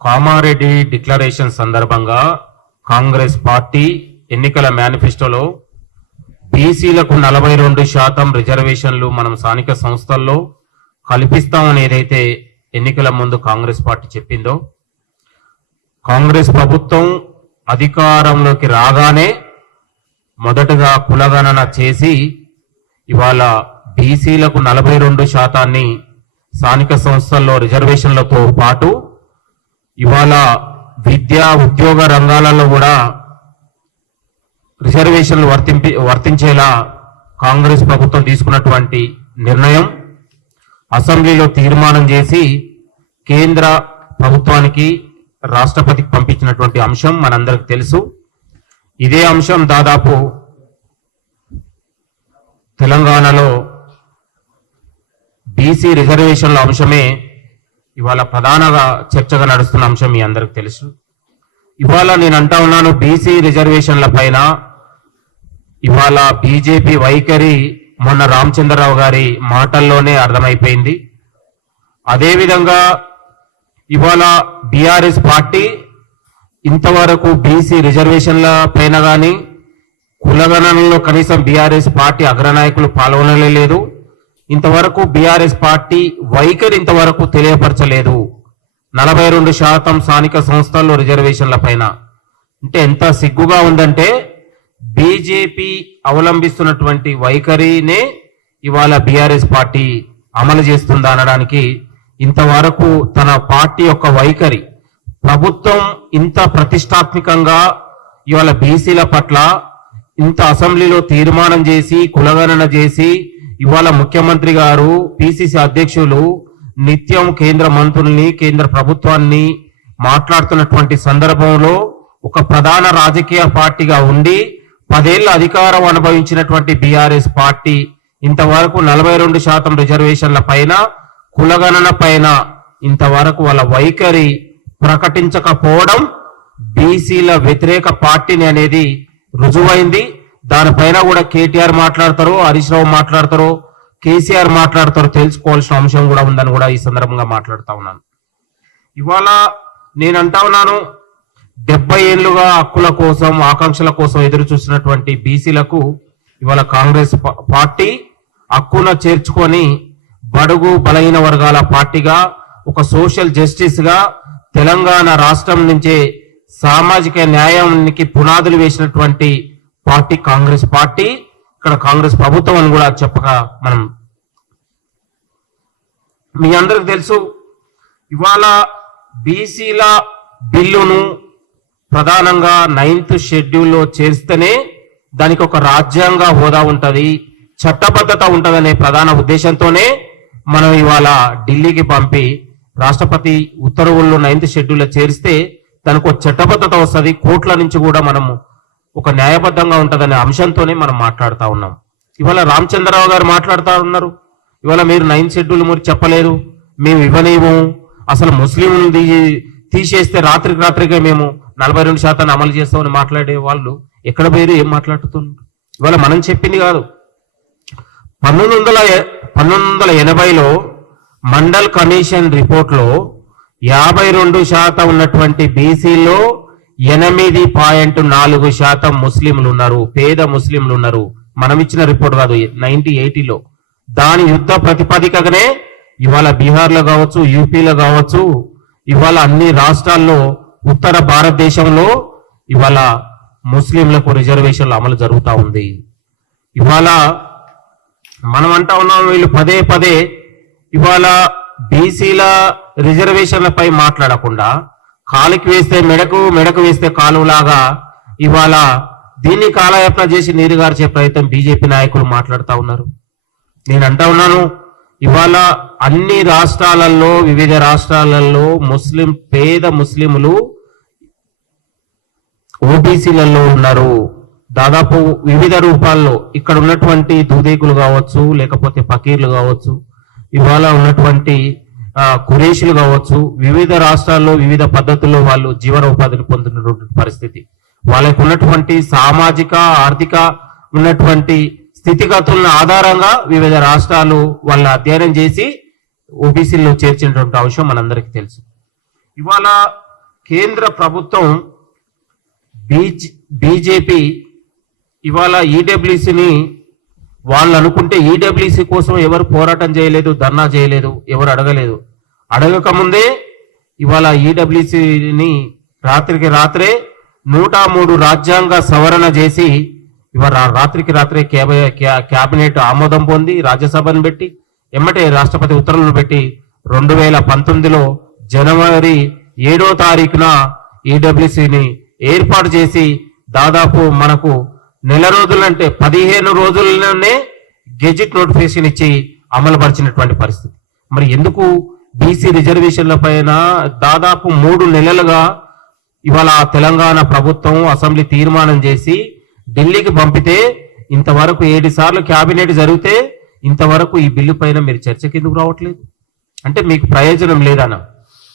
Kamareddy declaration సందర్భంగా Congress party ఎన్నికల మేనిఫెస్టోలో బీసీలకు 42% రిజర్వేషన్లు మనం స్థానిక సంస్థల్లో కల్పిస్తామని ఏదైతే ఎన్నికల ముందు కాంగ్రెస్ పార్టీ చెప్పిందో, కాంగ్రెస్ ప్రభుత్వం అధికారంలోకి రాగానే మొదటగా కులగణన చేసి ఇవాళ బీసీలకు 42% స్థానిక సంస్థల్లో రిజర్వేషన్లతో పాటు ఇవాళ విద్యా ఉద్యోగ రంగాలలో కూడా రిజర్వేషన్లు వర్తించేలా కాంగ్రెస్ ప్రభుత్వం తీసుకున్నటువంటి నిర్ణయం అసెంబ్లీలో తీర్మానం చేసి కేంద్ర ప్రభుత్వానికి రాష్ట్రపతికి పంపించినటువంటి అంశం మనందరికి తెలుసు. ఇదే అంశం దాదాపు తెలంగాణలో బీసీ రిజర్వేషన్ల అంశమే ఇవాళ ప్రధానంగా చర్చగా నడుస్తున్న అంశం మీ అందరికి తెలుసు. ఇవాళ నేను అంటా ఉన్నాను, బీసీ రిజర్వేషన్ల పైన ఇవాళ బీజేపీ వైఖరి మొన్న రామచంద్రరావు గారి మాటల్లోనే అర్థమైపోయింది. అదేవిధంగా ఇవాళ బీఆర్ఎస్ పార్టీ ఇంతవరకు బీసీ రిజర్వేషన్ల పైన కానీ కులగణనలో కనీసం బీఆర్ఎస్ పార్టీ అగ్రనాయకులు పాల్గొనలేదు. ఇంతవరకు బీఆర్ఎస్ పార్టీ వైఖరి ఇంతవరకు తెలియపరచలేదు. 42% స్థానిక సంస్థల్లో రిజర్వేషన్ల పైన అంటే ఎంత సిగ్గుగా ఉందంటే, బీజేపీ అవలంబిస్తున్నటువంటి వైఖరినే ఇవాళ బీఆర్ఎస్ పార్టీ అమలు చేస్తుందా అనడానికి ఇంతవరకు తన పార్టీ యొక్క వైఖరి, ప్రభుత్వం ఇంత ప్రతిష్టాత్మకంగా ఇవాళ బీసీల పట్ల ఇంత అసెంబ్లీలో తీర్మానం చేసి కులగణన చేసి ఇవాళ ముఖ్యమంత్రి గారు పిసిసి అధ్యక్షులు నిత్యం కేంద్ర మంత్రుల్ని కేంద్ర ప్రభుత్వాన్ని మాట్లాడుతున్నటువంటి సందర్భంలో ఒక ప్రధాన రాజకీయ పార్టీగా ఉండి 10 ఏళ్ల అధికారం అనుభవించినటువంటి బీఆర్ఎస్ పార్టీ ఇంతవరకు 42% రిజర్వేషన్ల పైన కులగణన పైన ఇంతవరకు వాళ్ళ వైఖరి ప్రకటించకపోవడం బీసీల వ్యతిరేక పార్టీని అనేది రుజువైంది. దానిపైన కూడా కేటీఆర్ మాట్లాడతారో, హరీష్ రావు మాట్లాడతారో, కేసీఆర్ మాట్లాడతారో తెలుసుకోవాల్సిన అంశం కూడా ఉందని కూడా ఈ సందర్భంగా మాట్లాడుతా ఉన్నాను. ఇవాళ నేను అంటా ఉన్నాను, 70 ఏళ్లుగా హక్కుల కోసం ఆకాంక్షల కోసం ఎదురు చూసినటువంటి బీసీలకు ఇవాళ కాంగ్రెస్ పార్టీ హక్కున చేర్చుకొని బడుగు బలహీన వర్గాల పార్టీగా ఒక సోషల్ జస్టిస్ గా తెలంగాణ రాష్ట్రం నుంచే సామాజిక న్యాయానికి పునాదులు వేసినటువంటి పార్టీ కాంగ్రెస్ పార్టీ. ఇక్కడ కాంగ్రెస్ ప్రభుత్వం అని కూడా చెప్పక మనం మీ అందరికి తెలుసు. ఇవాళ బీసీల బిల్లును ప్రధానంగా 9th షెడ్యూల్లో చేస్తేనే దానికి ఒక రాజ్యాంగ హోదా ఉంటది, చట్టబద్ధత ఉంటదనే ప్రధాన ఉద్దేశంతోనే మనం ఇవాళ ఢిల్లీకి పంపి రాష్ట్రపతి ఉత్తర్వుల్లో 9th షెడ్యూల్లో చేరిస్తే దానికి ఒక చట్టబద్ధత వస్తుంది, కోర్టుల నుంచి కూడా మనము ఒక న్యాయబద్ధంగా ఉంటదనే అంశంతోనే మనం మాట్లాడుతూ ఉన్నాం. ఇవాళ రామచంద్రరావు గారు మాట్లాడుతూ ఉన్నారు, ఇవాళ మీరు 9th షెడ్యూల్ మీరు చెప్పలేరు, మేము ఇవ్వలేము, అసలు ముస్లింలు తీసేస్తే రాత్రికే మేము 42% అమలు చేస్తామని మాట్లాడే వాళ్ళు ఎక్కడ పోయి ఏం మాట్లాడుతున్నారు? ఇవాళ మనం చెప్పింది కాదు. 1980లో మండల్ కమిషన్ రిపోర్ట్ లో 52% ఉన్నటువంటి బీసీలో 8.4% ముస్లింలు ఉన్నారు, పేద ముస్లింలు ఉన్నారు. మనం ఇచ్చిన రిపోర్ట్ కాదు, 1980లో. దాని యుద్ధ ప్రతిపాదికగానే ఇవాళ బీహార్లో కావచ్చు, యూపీలో కావచ్చు, ఇవాళ అన్ని రాష్ట్రాల్లో ఉత్తర భారతదేశంలో ఇవాళ ముస్లింలకు రిజర్వేషన్లు అమలు జరుగుతూ ఉంది. ఇవాళ మనం అంటా ఉన్నాం, వీళ్ళు పదే ఇవాళ బీసీల రిజర్వేషన్లపై మాట్లాడకుండా కాలికి వేస్తే మెడకు వేస్తే కాలులాగా ఇవాళ దీన్ని కాలయాపన చేసి నీరుగార్చే ప్రయత్నం బీజేపీ నాయకులు మాట్లాడుతూ ఉన్నారు. నేను అంటా ఉన్నాను, ఇవాళ అన్ని రాష్ట్రాలలో వివిధ రాష్ట్రాలలో పేద ముస్లింలు ఓబీసీలలో ఉన్నారు. దాదాపు వివిధ రూపాల్లో ఇక్కడ ఉన్నటువంటి దూదేకులు కావచ్చు, లేకపోతే ఫకీర్లు కావచ్చు, ఇవాళ ఉన్నటువంటి కురేషులు కావచ్చు, వివిధ రాష్ట్రాల్లో వివిధ పద్ధతుల్లో వాళ్ళు జీవనోపాధిని పొందుతున్నటువంటి పరిస్థితి. వాళ్ళకు ఉన్నటువంటి సామాజిక ఆర్థిక ఉన్నటువంటి స్థితిగతులను ఆధారంగా వివిధ రాష్ట్రాలు వాళ్ళ అధ్యయనం చేసి ఓబీసీలో చేర్చినటువంటి అంశం మనందరికీ తెలుసు. ఇవాళ కేంద్ర ప్రభుత్వం బీజేపీ ఇవాళ ఈడబ్ల్యూసీని వాళ్ళు అనుకుంటే ఈడబ్ల్యూసీ కోసం ఎవరు పోరాటం చేయలేదు, ధర్నా చేయలేదు, ఎవరు అడగలేదు. అడగకముందే ఇవాళ ఈడబ్ల్యూసీని రాత్రికి రాత్రే 103 రాజ్యాంగ సవరణ చేసి ఇవాళ రాత్రికి రాత్రే క్యాబినెట్ ఆమోదం పొంది రాజ్యసభను పెట్టి ఎమ్మటే రాష్ట్రపతి ఉత్తర్వులు పెట్టి 2019లో జనవరి 7వ తారీఖున ఈడబ్ల్యూసీని ఏర్పాటు చేసి దాదాపు మనకు నెల రోజులంటే 15 రోజుల్లోనే గెజిట్ నోటిఫికేషన్ ఇచ్చి అమలుపరిచినటువంటి పరిస్థితి. మరి ఎందుకు బీసీ రిజర్వేషన్ల పైన దాదాపు 3 నెలలుగా ఇవాళ తెలంగాణ ప్రభుత్వం అసెంబ్లీ తీర్మానం చేసి ఢిల్లీకి పంపితే ఇంతవరకు 7 సార్లు క్యాబినెట్ జరిగితే ఇంతవరకు ఈ బిల్లు పైన మీరు చర్చకి ఎందుకు రావట్లేదు? అంటే మీకు ప్రయోజనం లేదన్న.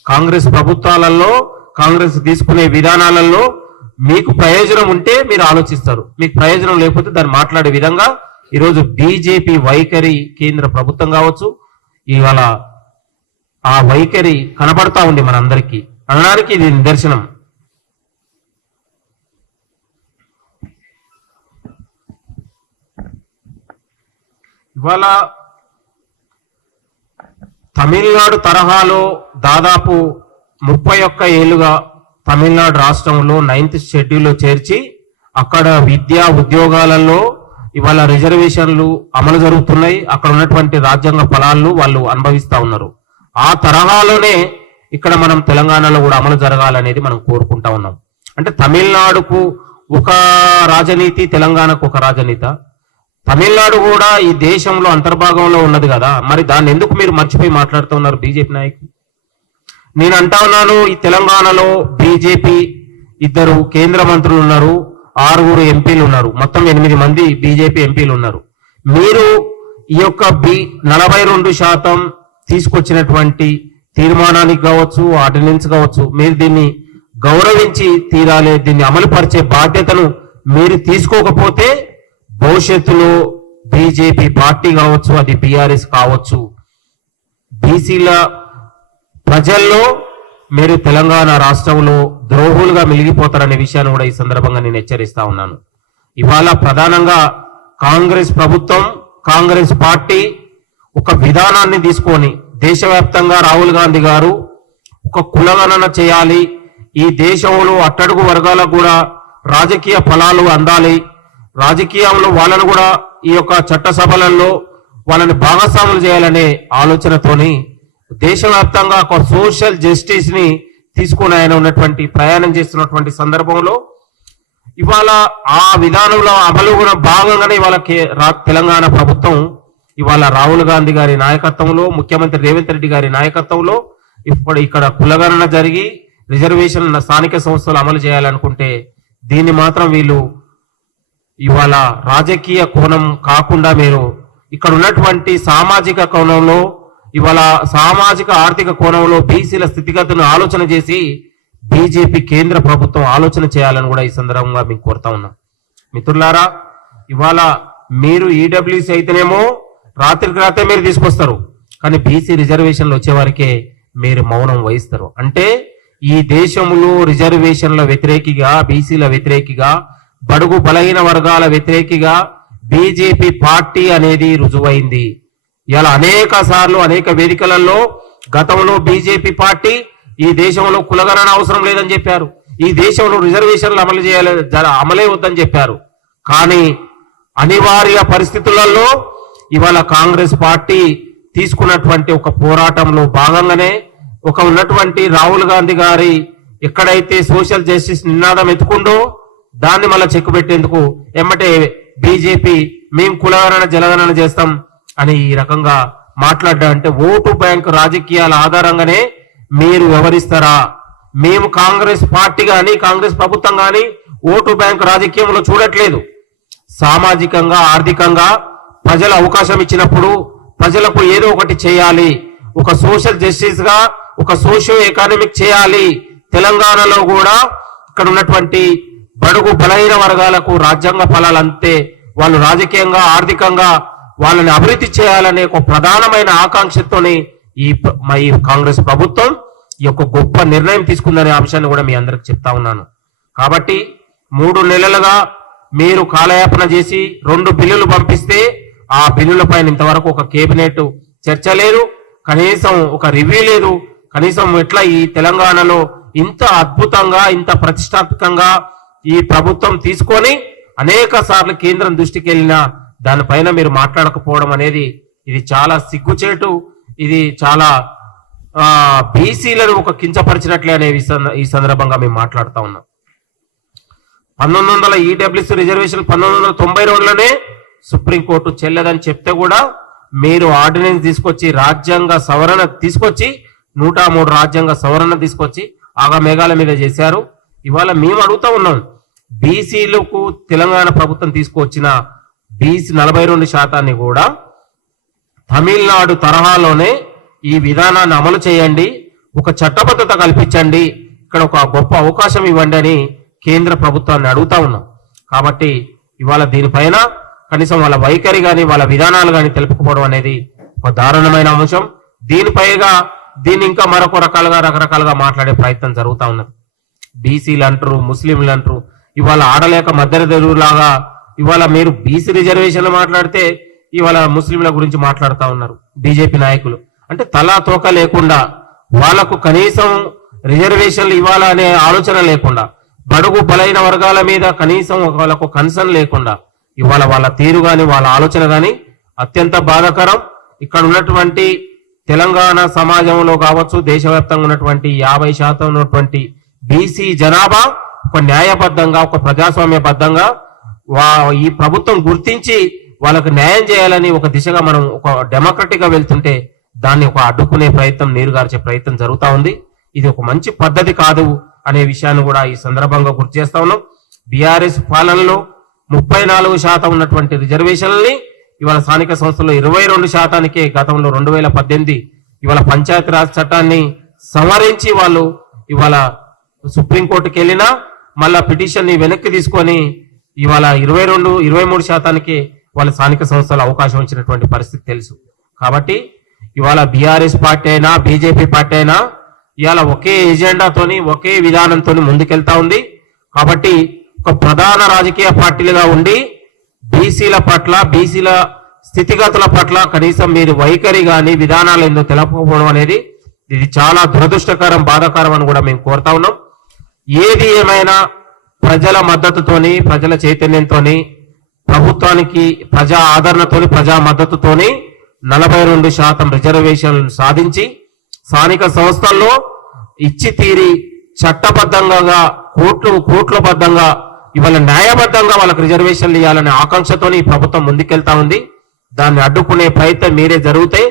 కాంగ్రెస్ ప్రభుత్వాలలో కాంగ్రెస్ తీసుకునే విధానాలలో మీకు ప్రయోజనం ఉంటే మీరు ఆలోచిస్తారు, మీకు ప్రయోజనం లేకపోతే దాన్ని మాట్లాడే విధంగా ఈరోజు బీజేపీ వైఖరి కేంద్ర ప్రభుత్వం కావచ్చు ఇవాళ ఆ వైఖరి కనబడతా ఉంది మనందరికీ అనడానికి ఇది నిదర్శనం. ఇవాళ తమిళనాడు తరహాలో దాదాపు 31 ఏళ్లుగా తమిళనాడు రాష్ట్రంలో 9th షెడ్యూల్లో చేర్చి అక్కడ విద్యా ఉద్యోగాలలో ఇవాళ రిజర్వేషన్లు అమలు జరుగుతున్నాయి. అక్కడ ఉన్నటువంటి రాజ్యాంగ ఫలాలను వాళ్ళు అనుభవిస్తా ఉన్నారు. ఆ తరహాలోనే ఇక్కడ మనం తెలంగాణలో కూడా అమలు జరగాలనేది మనం కోరుకుంటా ఉన్నాం. అంటే తమిళనాడుకు ఒక రాజనీతి, తెలంగాణకు ఒక రాజనీతి. తమిళనాడు కూడా ఈ దేశంలో అంతర్భాగంలో ఉన్నది కదా, మరి దాన్ని ఎందుకు మీరు మర్చిపోయి మాట్లాడుతూ ఉన్నారు బీజేపీ నాయకులు? నేను అంటా ఉన్నాను, ఈ తెలంగాణలో బీజేపీ 2 కేంద్ర మంత్రులు ఉన్నారు, 6 ఎంపీలు ఉన్నారు, మొత్తం 8 మంది బీజేపీ ఎంపీలు ఉన్నారు. మీరు ఈ యొక్క 42% తీసుకొచ్చినటువంటి తీర్మానానికి కావచ్చు, ఆర్డినెన్స్ కావచ్చు, మీరు దీన్ని గౌరవించి తీరాలి. దీన్ని అమలు పరిచే బాధ్యతను మీరు తీసుకోకపోతే భవిష్యత్తులో బీజేపీ పార్టీ కావచ్చు, అది బీఆర్ఎస్ కావచ్చు, బీసీల ప్రజల్లో మీరు తెలంగాణ రాష్ట్రంలో ద్రోహులుగా మిలిగిపోతారనే విషయాన్ని కూడా ఈ సందర్భంగా నేను హెచ్చరిస్తా ఉన్నాను. ఇవాళ ప్రధానంగా కాంగ్రెస్ ప్రభుత్వం, కాంగ్రెస్ పార్టీ ఒక విధానాన్ని తీసుకొని దేశవ్యాప్తంగా రాహుల్ గాంధీ గారు ఒక కులగణన చేయాలి, ఈ దేశంలో అట్టడుగు వర్గాలకు కూడా రాజకీయ ఫలాలు అందాలి, రాజకీయంలో వాళ్ళను కూడా ఈ యొక్క చట్టసభలలో వాళ్ళని భాగస్వాములు చేయాలనే ఆలోచనతోని దేశవ్యాప్తంగా ఒక సోషల్ జస్టిస్ ని తీసుకుని ఆయన ఉన్నటువంటి ప్రయాణం చేస్తున్నటువంటి సందర్భంలో ఇవాళ ఆ విధానంలో అమలు కూడా భాగంగానే ఇవాళ తెలంగాణ ప్రభుత్వం ఇవాళ రాహుల్ గాంధీ గారి నాయకత్వంలో, ముఖ్యమంత్రి రేవంత్ రెడ్డి గారి నాయకత్వంలో ఇప్పుడు ఇక్కడ కులగణన జరిగి రిజర్వేషన్ స్థానిక సంస్థలు అమలు చేయాలనుకుంటే దీన్ని మాత్రం వీళ్ళు ఇవాళ రాజకీయ కోణం కాకుండా మీరు ఇక్కడ ఉన్నటువంటి సామాజిక కోణంలో ఇవాళ సామాజిక ఆర్థిక కోణంలో బీసీల స్థితిగతులను ఆలోచన చేసి బీజేపీ కేంద్ర ప్రభుత్వం ఆలోచన చేయాలని కూడా ఈ సందర్భంగా మీకు కోరుతా ఉన్నాం. మిత్రులారా, ఇవాళ మీరు ఈడబ్ల్యూసీ అయితేనేమో రాత్రికి రాత్రే మీరు తీసుకొస్తారు, కానీ బీసీ రిజర్వేషన్లు వచ్చేవారికే మీరు మౌనం వహిస్తారు. అంటే ఈ దేశంలో రిజర్వేషన్ల వ్యతిరేకిగా, బీసీల వ్యతిరేకిగా, బడుగు బలహీన వర్గాల వ్యతిరేకిగా బీజేపీ పార్టీ అనేది రుజువైంది. ఇలా అనేక సార్లు అనేక వేదికలలో గతంలో బీజేపీ పార్టీ ఈ దేశంలో కులగణన అవసరం లేదని చెప్పారు, ఈ దేశంలో రిజర్వేషన్లు అమలే వద్దని చెప్పారు. కానీ అనివార్య పరిస్థితులలో ఇవాళ కాంగ్రెస్ పార్టీ తీసుకున్నటువంటి ఒక పోరాటంలో భాగంగానే ఒక ఉన్నటువంటి రాహుల్ గాంధీ గారి ఎక్కడైతే సోషల్ జస్టిస్ నినాదం ఎత్తుకుందో దాన్ని మళ్ళీ చెక్కు పెట్టేందుకు ఎమ్మటే బీజేపీ మేము కులగణన జలగణన చేస్తాం అని ఈ రకంగా మాట్లాడ్డా అంటే ఓటు బ్యాంక్ రాజకీయాల ఆధారంగానే మీరు వ్యవహరిస్తారా? మేము కాంగ్రెస్ పార్టీ గాని కాంగ్రెస్ ప్రభుత్వం గాని ఓటు బ్యాంక్ రాజకీయంలో చూడట్లేదు. సామాజికంగా, ఆర్థికంగా ప్రజలు అవకాశం ఇచ్చినప్పుడు ప్రజలకు ఏదో ఒకటి చేయాలి, ఒక సోషల్ జస్టిస్ గా ఒక సోషియో ఎకానమిక్ చేయాలి. తెలంగాణలో కూడా ఇక్కడ ఉన్నటువంటి బడుగు బలహీన వర్గాలకు రాజ్యాంగ ఫలాలు అంతే, వాళ్ళు రాజకీయంగా, ఆర్థికంగా వాళ్ళని అభివృద్ధి చేయాలనే ఒక ప్రధానమైన ఆకాంక్షతోనే ఈ కాంగ్రెస్ ప్రభుత్వం ఈ యొక్క గొప్ప నిర్ణయం తీసుకుందనే అంశాన్ని కూడా మీ అందరికి చెప్తా ఉన్నాను. కాబట్టి 3 నెలలుగా మీరు కాలయాపన చేసి 2 బిల్లులు పంపిస్తే ఆ బిల్లులపైన ఇంతవరకు ఒక కేబినెట్ చర్చ లేదు, కనీసం ఒక రివ్యూ లేదు. కనీసం ఎట్లా ఈ తెలంగాణలో ఇంత అద్భుతంగా ఇంత ప్రతిష్టాత్మకంగా ఈ ప్రభుత్వం తీసుకొని అనేక సార్లు కేంద్రం దృష్టికి వెళ్ళినా దానిపైన మీరు మాట్లాడకపోవడం అనేది ఇది చాలా సిగ్గుచేటు. ఇది చాలా బీసీలను ఒక కించపరిచినట్లే అనే ఈ సందర్భంగా మేము మాట్లాడుతా ఉన్నాం. 1900 ఈడబ్ల్యూసీ రిజర్వేషన్ 1992లోనే సుప్రీంకోర్టు చెల్లదని చెప్తే కూడా మీరు ఆర్డినెన్స్ తీసుకొచ్చి రాజ్యాంగ సవరణ తీసుకొచ్చి 103 రాజ్యాంగ సవరణ తీసుకొచ్చి ఆగమేఘాల మీద చేశారు. ఇవాళ మేము అడుగుతా ఉన్నాం, బీసీలకు తెలంగాణ ప్రభుత్వం తీసుకొచ్చిన బీసీ 42% కూడా తమిళనాడు తరహాలోనే ఈ విధానాన్ని అమలు చేయండి, ఒక చట్టబద్ధత కల్పించండి, ఇక్కడ ఒక గొప్ప అవకాశం ఇవ్వండి అని కేంద్ర ప్రభుత్వాన్ని అడుగుతా ఉన్నాం. కాబట్టి ఇవాళ దీనిపైన కనీసం వాళ్ళ వైఖరి కానీ వాళ్ళ విధానాలు కానీ తెలుపుకోవడం అనేది ఒక దారుణమైన అంశం. దీన్ని ఇంకా మరొక రకరకాలుగా మాట్లాడే ప్రయత్నం జరుగుతూ ఉన్నది. బీసీలు అంటారు, ముస్లింలు అంటారు, ఇవాళ ఆడలేక మధ్య తెరువులాగా ఇవాళ మీరు బీసీ రిజర్వేషన్లు మాట్లాడితే ఇవాళ ముస్లింల గురించి మాట్లాడుతూ ఉన్నారు బీజేపీ నాయకులు. అంటే తలా తోక లేకుండా వాళ్లకు కనీసం రిజర్వేషన్లు ఇవ్వాలనే ఆలోచన లేకుండా, బడుగు బలైన వర్గాల మీద కనీసం వాళ్ళకు కన్సర్న్ లేకుండా ఇవాళ వాళ్ళ తీరు గాని వాళ్ళ ఆలోచన గాని అత్యంత బాధాకరం. ఇక్కడ ఉన్నటువంటి తెలంగాణ సమాజంలో కావచ్చు, దేశవ్యాప్తంగా ఉన్నటువంటి 50% ఉన్నటువంటి బీసీ జనాభా ఒక న్యాయబద్ధంగా ఒక ప్రజాస్వామ్యబద్ధంగా ఈ ప్రభుత్వం గుర్తించి వాళ్ళకు న్యాయం చేయాలని ఒక దిశగా మనం ఒక డెమోక్రటిక్ గా వెళ్తుంటే దాన్ని ఒక అడ్డుకునే ప్రయత్నం, నీరుగార్చే ప్రయత్నం జరుగుతూ ఉంది. ఇది ఒక మంచి పద్ధతి కాదు అనే విషయాన్ని కూడా ఈ సందర్భంగా గుర్తు చేస్తా ఉన్నాం. బీఆర్ఎస్ పాలనలో 34% ఉన్నటువంటి రిజర్వేషన్లని ఇవాళ స్థానిక సంస్థల్లో 22%కే గతంలో 2018 ఇవాళ పంచాయతీరాజ్ చట్టాన్ని సవరించి వాళ్ళు ఇవాళ సుప్రీంకోర్టుకి వెళ్ళినా మళ్ళా పిటిషన్ ని వెనక్కి తీసుకొని ఇవాళ 23%కి వాళ్ళ స్థానిక సంస్థలు అవకాశం ఇచ్చినటువంటి పరిస్థితి తెలుసు. కాబట్టి ఇవాళ బీఆర్ఎస్ పార్టీ అయినా బీజేపీ పార్టీ అయినా ఇవాళ ఒకే ఎజెండాతోని ఒకే విధానంతో ముందుకెళ్తా ఉంది. కాబట్టి ఒక ప్రధాన రాజకీయ పార్టీలుగా ఉండి బీసీల పట్ల బీసీల స్థితిగతుల పట్ల కనీసం మీరు వైఖరి గాని విధానాలు ఏందో తెలపకపోవడం అనేది ఇది చాలా దురదృష్టకరం, బాధాకరం అని కూడా మేము కోరుతా ఉన్నాం. ఏది ఏమైనా ప్రజల మద్దతుతోని ప్రజల చైతన్యంతోని ప్రభుత్వానికి ప్రజా ఆదరణతోని ప్రజా మద్దతుతోని 42% రిజర్వేషన్లు సాధించి స్థానిక సంస్థల్లో ఇచ్చి తీరి చట్టబద్ధంగా కోట్ల బద్ధంగా ఇవాళ న్యాయబద్ధంగా వాళ్ళకి రిజర్వేషన్లు ఇవ్వాలనే ఆకాంక్షతోని ఈ ప్రభుత్వం ముందుకెళ్తా ఉంది. దాన్ని అడ్డుకునే ప్రయత్నం మీరే జరుగుతాయి.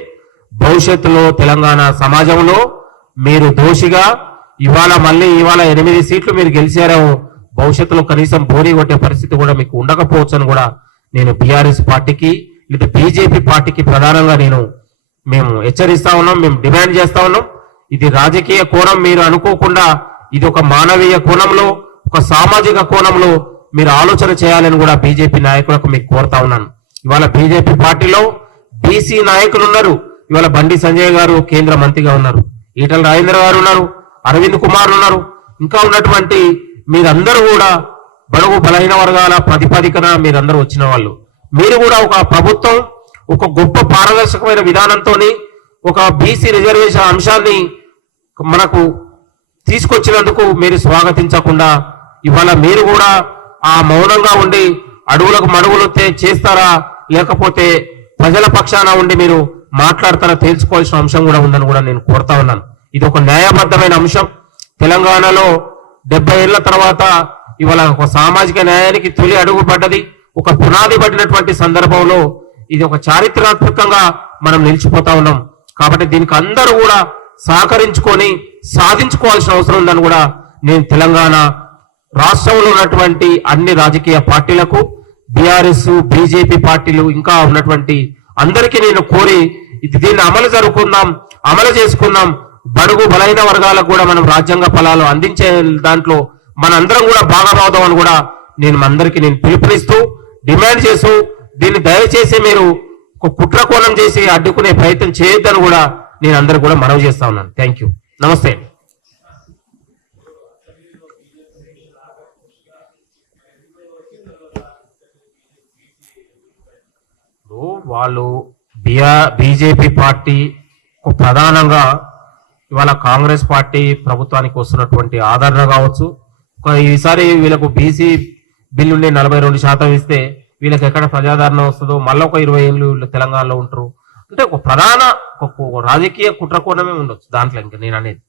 భవిష్యత్తులో తెలంగాణ సమాజంలో మీరు దోషిగా ఇవాళ 8 సీట్లు మీరు గెలిచారేమో భవిష్యత్తులో కనీసం బోరీ కొట్టే పరిస్థితి కూడా మీకు ఉండకపోవచ్చు అని కూడా నేను బీఆర్ఎస్ పార్టీకి లేదా బీజేపీ పార్టీకి ప్రధానంగా మేము హెచ్చరిస్తా ఉన్నాం, మేము డిమాండ్ చేస్తా ఉన్నాం. ఇది రాజకీయ కోణం మీరు అనుకోకుండా ఇది ఒక మానవీయ కోణంలో ఒక సామాజిక కోణంలో మీరు ఆలోచన చేయాలని కూడా బీజేపీ నాయకులకు మీకు కోరుతా ఉన్నాను. ఇవాళ బీజేపీ పార్టీలో బీసీ నాయకులు ఉన్నారు. ఇవాళ బండి సంజయ్ గారు కేంద్ర మంత్రిగా ఉన్నారు, ఈటల రాజేంద్ర గారు ఉన్నారు, అరవింద్ కుమార్ ఉన్నారు, ఇంకా ఉన్నటువంటి మీరందరూ కూడా బడుగు బలహీన వర్గాల ప్రతిపాదికన మీరందరూ వచ్చిన వాళ్ళు. మీరు కూడా ఒక ప్రభుత్వం ఒక గొప్ప పారదర్శకమైన విధానంతో ఒక బీసీ రిజర్వేషన్ అంశాన్ని మనకు తీసుకొచ్చినందుకు మీరు స్వాగతించకుండా ఇవాళ మీరు కూడా ఆ మౌనంగా ఉండి అడుగులకు మడుగులు చేస్తారా లేకపోతే ప్రజల పక్షాన ఉండి మీరు మాట్లాడతారా తేల్చుకోవాల్సిన అంశం కూడా ఉందని కూడా నేను కోరుతా ఉన్నాను. ఇది ఒక న్యాయబద్ధమైన అంశం. తెలంగాణలో 70 ఏళ్ల తర్వాత ఇవాళ ఒక సామాజిక న్యాయానికి తొలి అడుగు పడ్డది. ఒక పునాది పడినటువంటి సందర్భంలో ఇది ఒక చారిత్రాత్మకంగా మనం నిలిచిపోతా ఉన్నాం. కాబట్టి దీనికి అందరూ కూడా సహకరించుకొని సాధించుకోవాల్సిన అవసరం ఉందని కూడా నేను తెలంగాణ రాష్ట్రంలో ఉన్నటువంటి అన్ని రాజకీయ పార్టీలకు బీఆర్ఎస్ బీజేపీ పార్టీలు ఇంకా ఉన్నటువంటి అందరికీ నేను కోరి దీన్ని అమలు చేసుకుందాం. బడుగు బలైన వర్గాలకు కూడా మనం రాజ్యాంగ ఫలాలు అందించే దాంట్లో మనందరం కూడా భాగమవుదాం అని కూడా అందరికీ పిలుపునిస్తూ డిమాండ్ చేస్తూ దీన్ని దయచేసి మీరు ఒక కుట్ర కోణం చేసి అడ్డుకునే ప్రయత్నం చేయొద్దని కూడా నేను అందరూ కూడా మనవి చేస్తా ఉన్నాను. Thank you. నమస్తే. ఇప్పుడు వాళ్ళు బీజేపీ పార్టీ ప్రధానంగా ఇవాళ కాంగ్రెస్ పార్టీ ప్రభుత్వానికి వస్తున్నటువంటి ఆదరణ కావచ్చు. ఈసారి వీళ్ళకు బీసీ బిల్లుని 42% ఇస్తే వీళ్ళకి ఎక్కడ ప్రజాదరణ వస్తుందో, మళ్ళీ ఒక 20 ఏళ్ళు వీళ్ళు తెలంగాణలో ఉంటారు అంటే ఒక ప్రధాన ఒక రాజకీయ కుట్రకోణమే ఉండొచ్చు దాంట్లో. ఇంకా నేను అనేది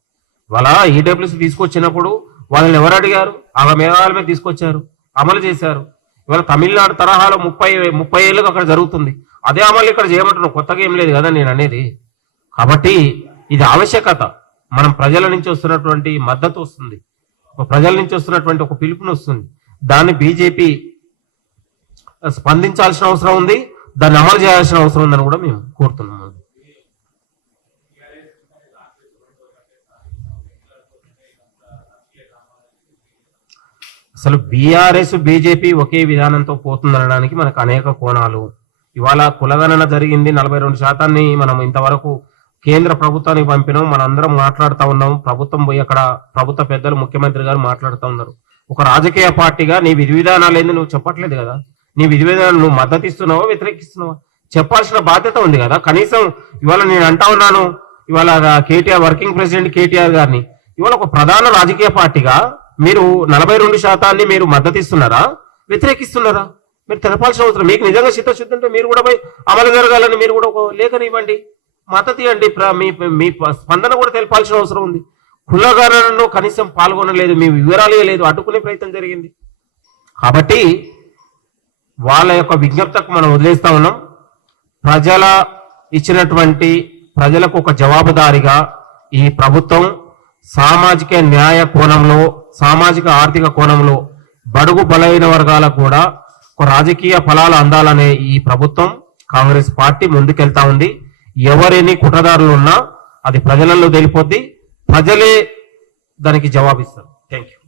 వాళ్ళ ఈడబ్ల్యూసీ తీసుకొచ్చినప్పుడు వాళ్ళని ఎవరు అడిగారు? ఆమె మేఘాల మీద తీసుకొచ్చారు, అమలు చేశారు. ఇవాళ తమిళనాడు తరహాలో 30 ఏళ్ళుగా అక్కడ జరుగుతుంది. అదే అమలు ఇక్కడ చేయమంటున్నాం, కొత్తగా ఏం లేదు కదా నేను అనేది. కాబట్టి ఇది ఆవశ్యకత. మనం ప్రజల నుంచి వస్తున్నటువంటి మద్దతు వస్తుంది, ఒక ప్రజల నుంచి వస్తున్నటువంటి ఒక పిలుపుని వస్తుంది. దాన్ని బీజేపీ స్పందించాల్సిన అవసరం ఉంది, దాన్ని అమలు చేయాల్సిన అవసరం ఉందని కూడా మేము కోరుతున్నాము. అసలు బీఆర్ఎస్ బీజేపీ ఒకే విధానంతో పోతుందనడానికి మనకు అనేక కోణాలు. ఇవాళ కులగణన జరిగింది, 42% మనం ఇంతవరకు కేంద్ర ప్రభుత్వానికి పంపినాం, మనందరం మాట్లాడుతూ ఉన్నాం. ప్రభుత్వం పోయి అక్కడ ప్రభుత్వ పెద్దలు ముఖ్యమంత్రి గారు మాట్లాడుతూ ఉన్నారు. ఒక రాజకీయ పార్టీగా నీ విధి విధానాలు ఏంది నువ్వు చెప్పట్లేదు కదా. నీ విధి విధానాలు నువ్వు మద్దతు ఇస్తున్నావా వ్యతిరేకిస్తున్నావా చెప్పాల్సిన బాధ్యత ఉంది కదా. కనీసం ఇవాళ నేను అంటా ఉన్నాను, ఇవాళ కేటీఆర్ వర్కింగ్ ప్రెసిడెంట్ కేటీఆర్ గారిని ఇవాళ ఒక ప్రధాన రాజకీయ పార్టీగా మీరు 42% మీరు మద్దతు ఇస్తున్నారా వ్యతిరేకిస్తున్నారా మీరు తెలపాల్సిన అవసరం. మీకు నిజంగా చిత్తశుద్ధి ఉంటే మీరు కూడా పోయి అమలు జరగాలని మీరు కూడా ఒక లేఖని ఇవ్వండి, మద్దతు ఇవ్వండి, మీ స్పందన కూడా తెలపాల్సిన అవసరం ఉంది. కులగణనలో కనీసం పాల్గొనలేదు, మీ వివరాలు లేదు, అడ్డుకునే ప్రయత్నం జరిగింది. కాబట్టి వాళ్ళ యొక్క విజ్ఞప్తికి మనం వదిలేస్తా ఉన్నాం. ప్రజల ఇచ్చినటువంటి ప్రజలకు ఒక జవాబుదారిగా ఈ ప్రభుత్వం సామాజిక న్యాయ కోణంలో, సామాజిక ఆర్థిక కోణంలో బడుగు బలైన వర్గాలకు కూడా ఒక రాజకీయ ఫలాలు అందాలనే ఈ ప్రభుత్వం కాంగ్రెస్ పార్టీ ముందుకెళ్తా ఉంది. ఎవరెన్ని కుట్రదారులు ఉన్నా అది ప్రజలలో తెలిపోద్ది, ప్రజలే దానికి జవాబిస్తారు. Thank you.